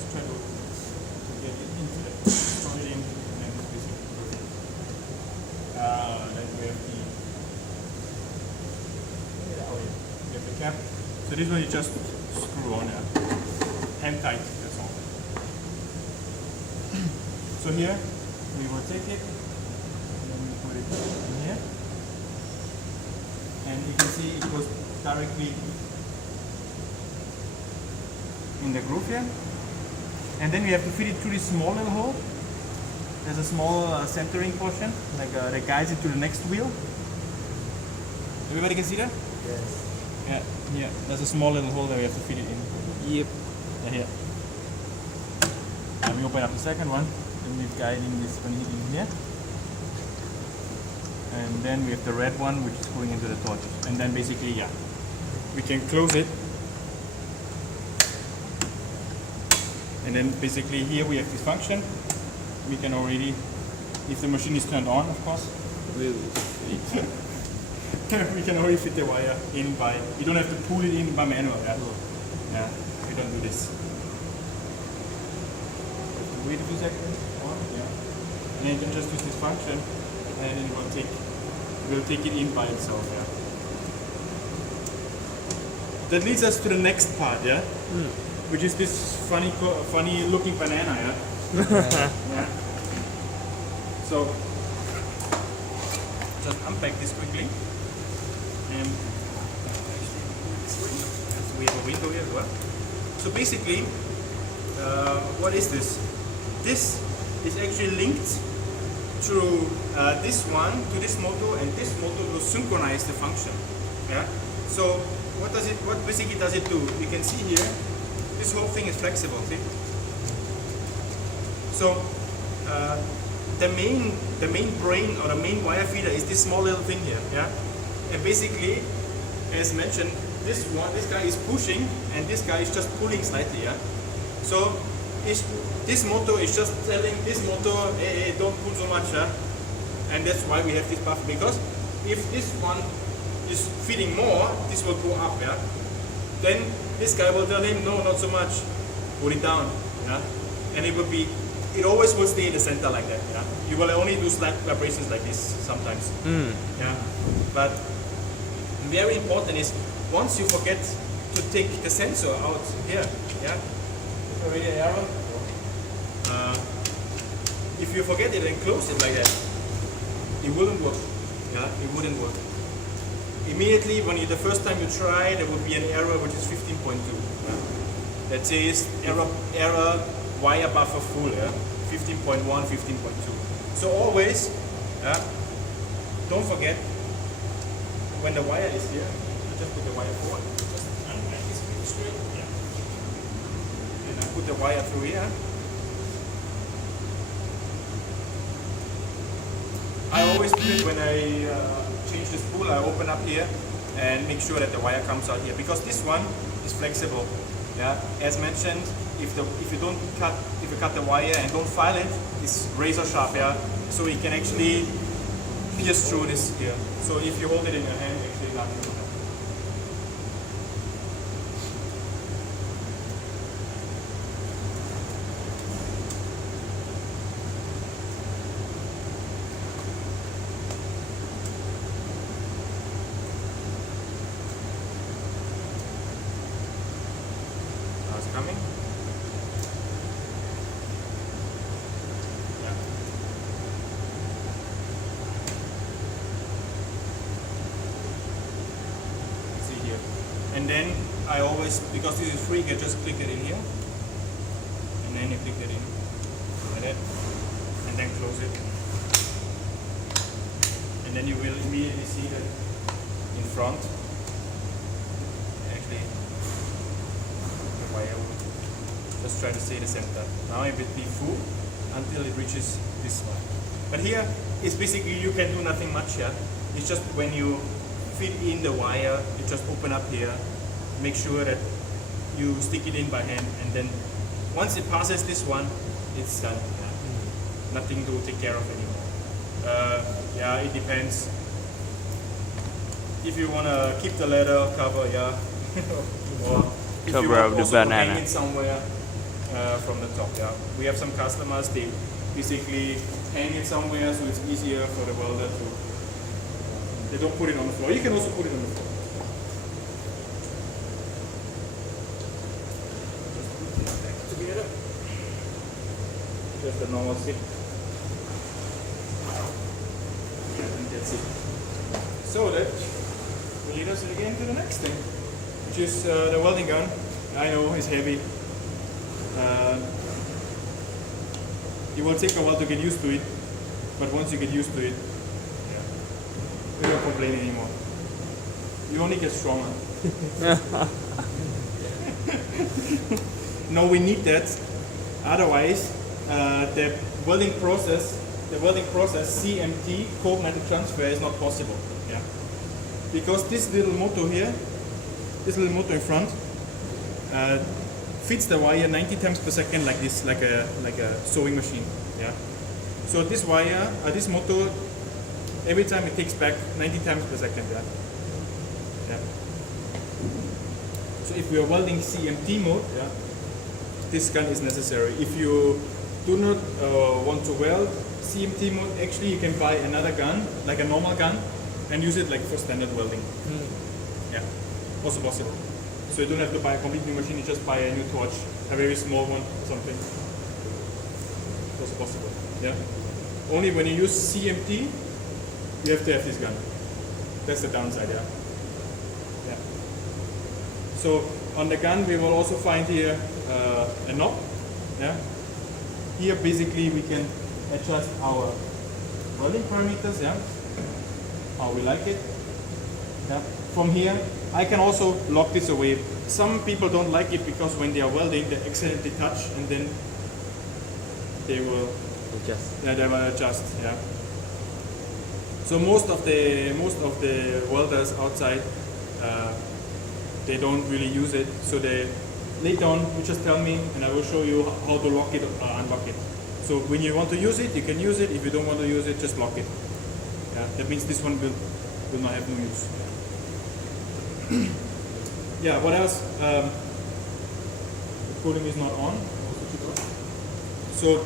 just try to get it into the throw it in, and then basically put it. Then we have the we have the cap. So this one you just screw on, hand tight. That's all. So here we will take it and then we put it in here, and you can see it goes directly in the groove here, and then we have to fit it through this small little hole. There's a small centering portion like that guides it to the next wheel. Everybody can see that? Yes. Yeah, yeah. There's a small little hole that we have to fit it in. Yep. Yeah, here. And we open up the second one, and we're guiding this one in here. And then we have the red one, which is going into the torch. And then basically, yeah, we can close it. And then basically here we have this function. We can already, if the machine is turned on, of course, we can already fit the wire in by, you don't have to pull it in by manual. Yeah, yeah, we don't do this. Wait a few seconds. Yeah. And then you can just use this function, and then it will take it in by itself. Yeah. That leads us to the next part. Yeah. Which is this funny looking banana. Yeah. Yeah. So just unpack this quickly. And so we have a window here as well. So basically, what is this? This is actually linked to this one to this motor, and this motor will synchronize the function. Yeah. So what basically does it do? You can see here, this whole thing is flexible. See. So the main brain or the main wire feeder is this small little thing here. Yeah. And basically, as mentioned, this guy is pushing, and this guy is just pulling slightly. Yeah. So this motor is just telling this motor, hey, don't pull so much. Yeah. And that's why we have this buffer, because if this one is feeding more, this will go up. Yeah. Then this guy will tell him, no, not so much. Put it down. Yeah. And it always will stay in the center like that. Yeah. You will only do slight vibrations like this sometimes. Yeah. But very important is, once you forget to take the sensor out here, yeah, already an error. If you forget it and close it like that, it wouldn't work. Yeah, it wouldn't work. Immediately when the first time you try, there will be an error which is 15.2. Yeah. That says error wire buffer full. Yeah, 15.1, 15.2. So always, don't forget, when the wire is here, you just put the wire forward. Just unpack this pretty straight. Yeah. And I put the wire through here. I always do it when I change the spool. I open up here and make sure that the wire comes out here, because this one is flexible. Yeah. As mentioned, if you cut the wire and don't file it, it's razor sharp. Yeah. So it can actually pierce through this here. So if you hold it in your hand, actually nothing will happen. Now it's coming. Yeah. And then I always, because this is free, you just click it in here, and then you click it in like that, and then close it, and then you will immediately see that in front. Actually, the wire will just try to stay the center. Now it will be full until it reaches this one. But here is basically, you can do nothing much here. It's just when you fit in the wire, you just open up here, make sure that you stick it in by hand, and then once it passes this one, it's done. Yeah. Nothing to take care of anymore. Yeah, it depends. If you want to keep the leather cover, yeah, or if Cover you want of the also to banana. hang it somewhere, from the top. Yeah, we have some customers, they basically hang it somewhere so it's easier for the welder to. They don't put it on the floor. You can also put it on the floor. Just put it back together. Just a normal sit. Yeah, and that's it. So that will lead us again to the next thing, which is the welding gun. I know it's heavy. It will take a while to get used to it, but once you get used to it, you don't complain anymore. You only get stronger. No, we need that. Otherwise, the welding process, CMT, cold metal transfer, is not possible. Yeah. Because this little motor here, this little motor in front, fits the wire 90 times per second like this, like a sewing machine. Yeah. So this wire, this motor, every time it takes back 90 times per second. Yeah. Yeah. So if we are welding CMT mode, yeah, this gun is necessary. If you do not want to weld CMT mode, actually you can buy another gun, like a normal gun, and use it like for standard welding. Yeah, also possible. So you don't have to buy a complete new machine, you just buy a new torch, a very small one or something. It's also possible. Yeah. Only when you use CMT, you have to have this gun. That's the downside, yeah. Yeah. So on the gun we will also find here a knob. Yeah. Here basically we can adjust our welding parameters, yeah, how we like it. Yeah. From here I can also lock this away. Some people don't like it because when they are welding they accidentally touch and then they will adjust. Yeah, they will adjust. Yeah. So most of the welders outside, they don't really use it. So they later on you just tell me, and I will show you how to lock it or unlock it. So when you want to use it, you can use it. If you don't want to use it, just lock it. Yeah, that means this one will not have no use. Yeah. What else? The cooling is not on. So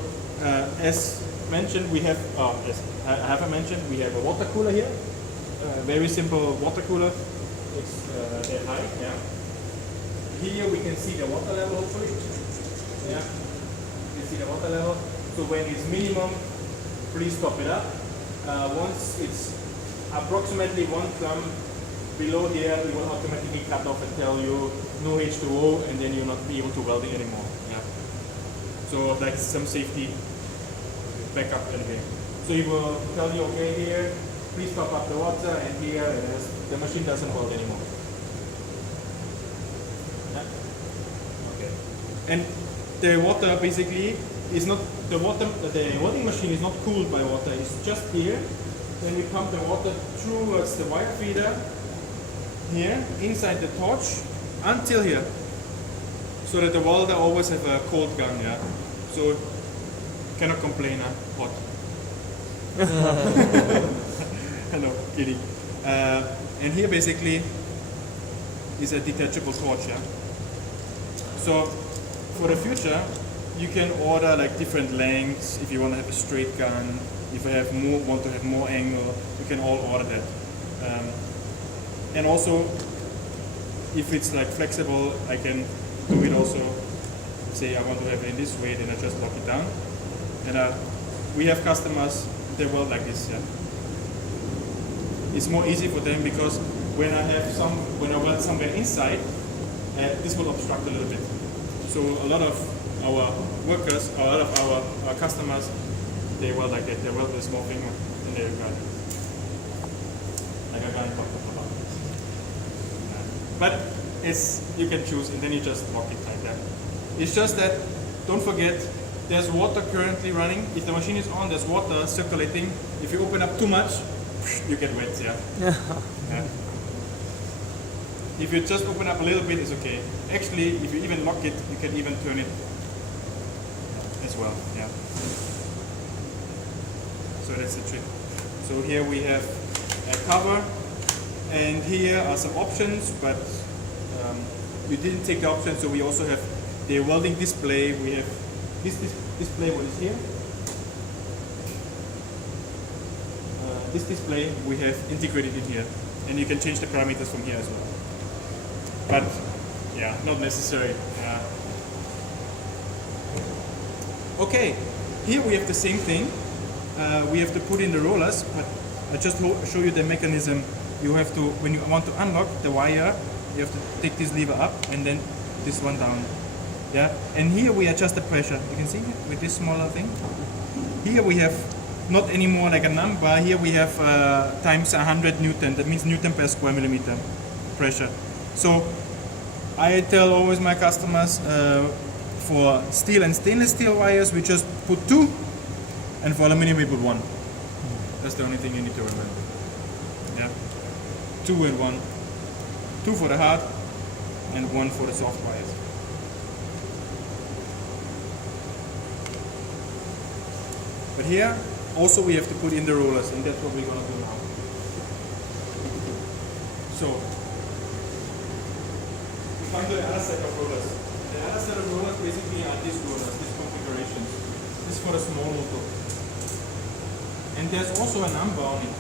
as mentioned, we have, as I haven't mentioned, we have a water cooler here. Very simple water cooler. It's that high. Yeah. Here we can see the water level. Hopefully. Yeah. You can see the water level. So when it's minimum, please top it up. Once it's approximately 1 thumb below here, it will automatically cut off and tell you no H2O, and then you'll not be able to weld it anymore. Yeah. So that's some safety backup anyway. So it will tell you, okay, here, please top up the water, and here the machine doesn't weld anymore. Yeah. Okay. And the water basically is not the welding machine is not cooled by water. It's just here. Then we pump the water towards the wire feeder here inside the torch until here, so that the welder always have a cold gun. Yeah. So cannot complain. Hot. No, kidding. And here basically is a detachable torch. Yeah. So for the future, you can order like different lengths. If you want to have a straight gun, if you want to have more angle, you can all order that. And also, if it's like flexible, I can do it also. Say I want to have it in this way, then I just lock it down. And we have customers, they weld like this. Yeah. It's more easy for them because when I weld somewhere inside, this will obstruct a little bit. So a lot of our workers, a lot of our customers, they weld like that. They weld with a small finger and they got it. Like a guy talked about. But you can choose, and then you just lock it like that. It's just that, don't forget, there's water currently running. If the machine is on, there's water circulating. If you open up too much, you get wet. Yeah. Yeah. If you just open up a little bit, it's okay. Actually, if you even lock it, you can even turn it as well. Yeah. So that's the trick. So here we have a cover, and here are some options, but we didn't take the option, so we also have the welding display, we have this display what is here. This display we have integrated in here, and you can change the parameters from here as well. But yeah, not necessary. Yeah. Okay, here we have the same thing. We have to put in the rollers, but I just show you the mechanism. You have to, when you want to unlock the wire, you have to take this lever up and then this one down. Yeah, and here we adjust the pressure. You can see with this smaller thing. Here we have not anymore like a number. Here we have times 100 Newton. That means Newton per square millimeter pressure. So I tell always my customers for steel and stainless steel wires we just put 2, and for aluminum we put 1. That's the only thing you need to remember. Yeah, 2 and 1. 2 for the hard and 1 for the soft wires. But here also we have to put in the rollers, and that's what we're gonna do now. So we come to the other set of rollers. The other set of rollers basically are these rollers, these configurations. This is for the small motor. And there's also a number on it.